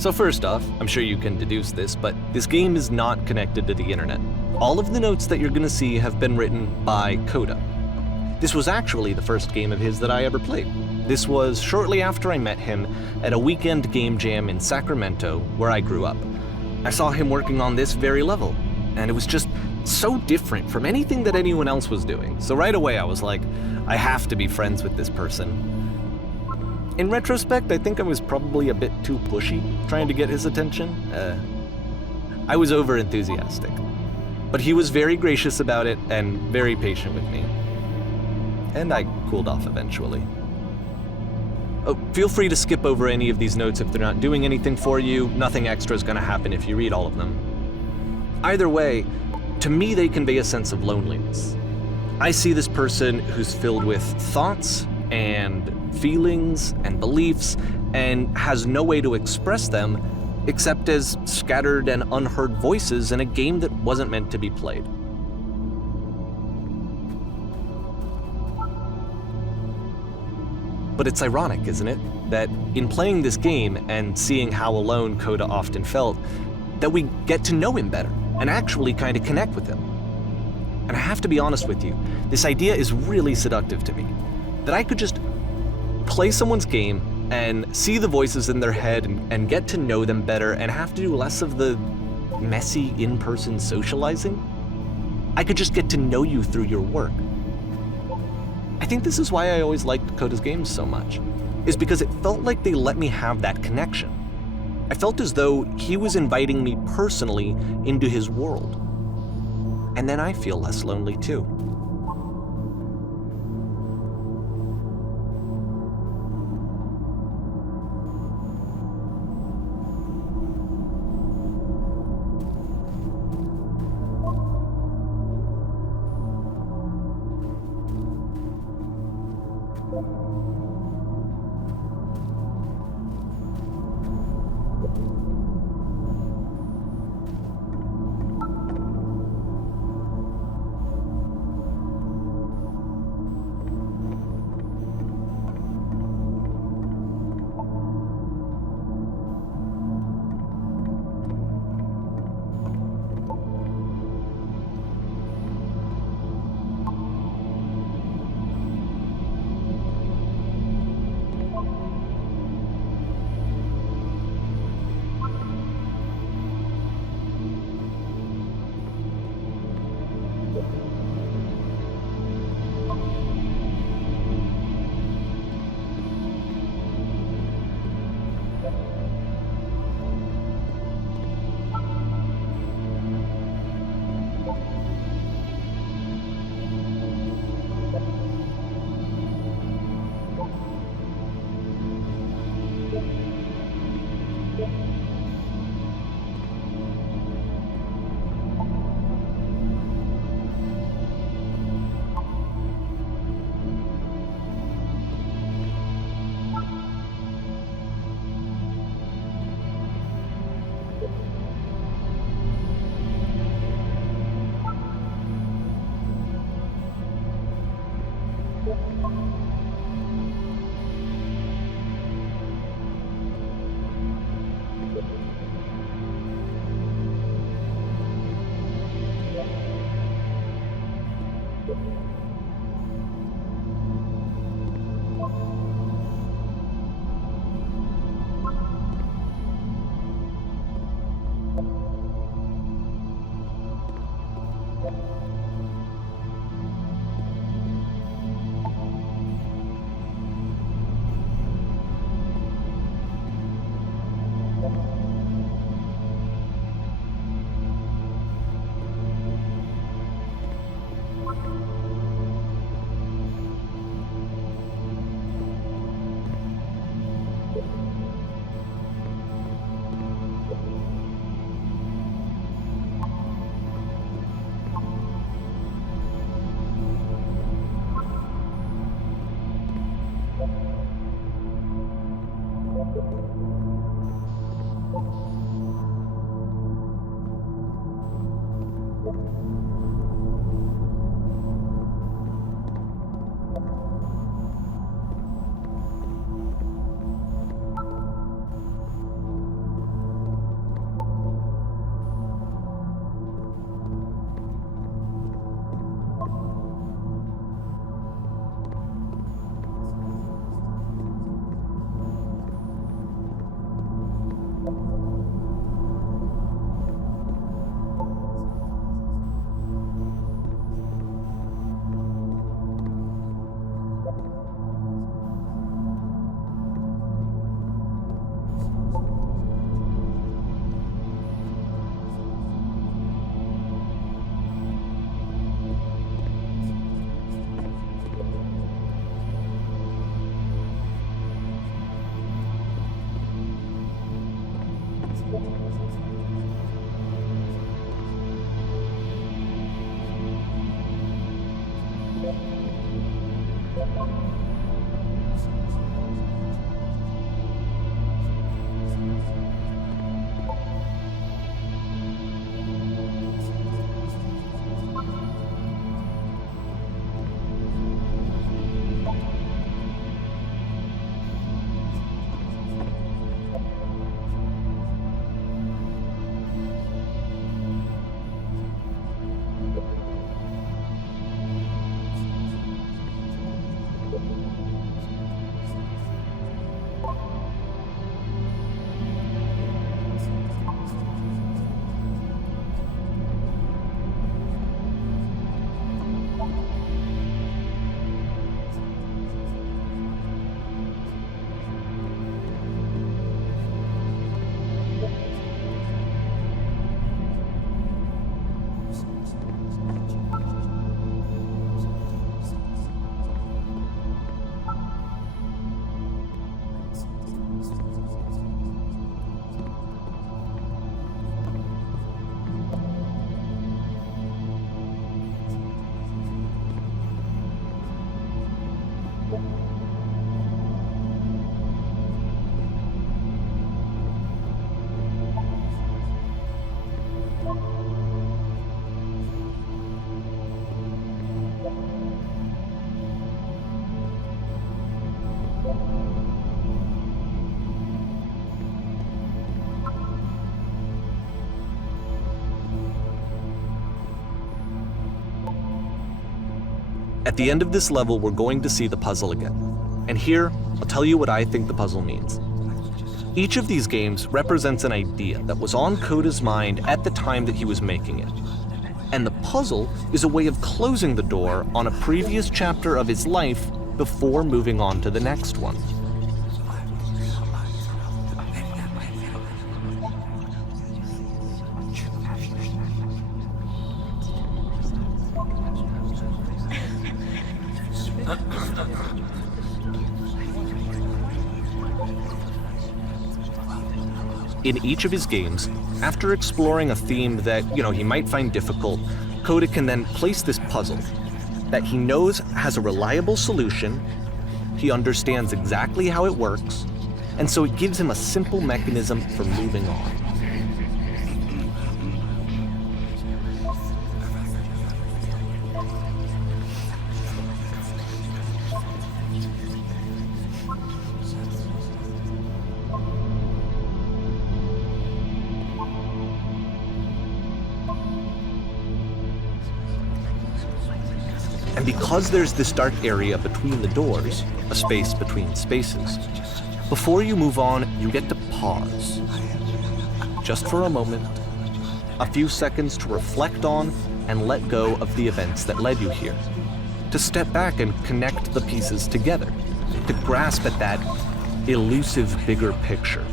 So first off, I'm sure you can deduce this, but this game is not connected to the internet. All of the notes that you're gonna see have been written by Coda. This was actually the first game of his that I ever played. This was shortly after I met him at a weekend game jam in Sacramento, where I grew up. I saw him working on this very level, and it was just so different from anything that anyone else was doing. So right away I was like, I have to be friends with this person. In retrospect, I think I was probably a bit too pushy, trying to get his attention. I was over-enthusiastic. But he was very gracious about it and very patient with me. And I cooled off eventually. Oh, feel free to skip over any of these notes if they're not doing anything for you. Nothing extra is gonna happen if you read all of them. Either way, to me they convey a sense of loneliness. I see this person who's filled with thoughts and feelings and beliefs and has no way to express them except as scattered and unheard voices in a game that wasn't meant to be played. But it's ironic, isn't it, that in playing this game and seeing how alone Coda often felt, that we get to know him better and actually kind of connect with him. And I have to be honest with you, this idea is really seductive to me, that I could just play someone's game and see the voices in their head and get to know them better and have to do less of the messy in-person socializing. I could just get to know you through your work. I think this is why I always liked Coda's games so much, is because it felt like they let me have that connection. I felt as though he was inviting me personally into his world. And then I feel less lonely too. At the end of this level, we're going to see the puzzle again. And here, I'll tell you what I think the puzzle means. Each of these games represents an idea that was on Coda's mind at the time that he was making it. And the puzzle is a way of closing the door on a previous chapter of his life before moving on to the next one. In each of his games, after exploring a theme that, he might find difficult, Coda can then place this puzzle that he knows has a reliable solution, he understands exactly how it works, and so it gives him a simple mechanism for moving on. And because there's this dark area between the doors, a space between spaces, before you move on, you get to pause. Just for a moment, a few seconds to reflect on and let go of the events that led you here. To step back and connect the pieces together. To grasp at that elusive bigger picture.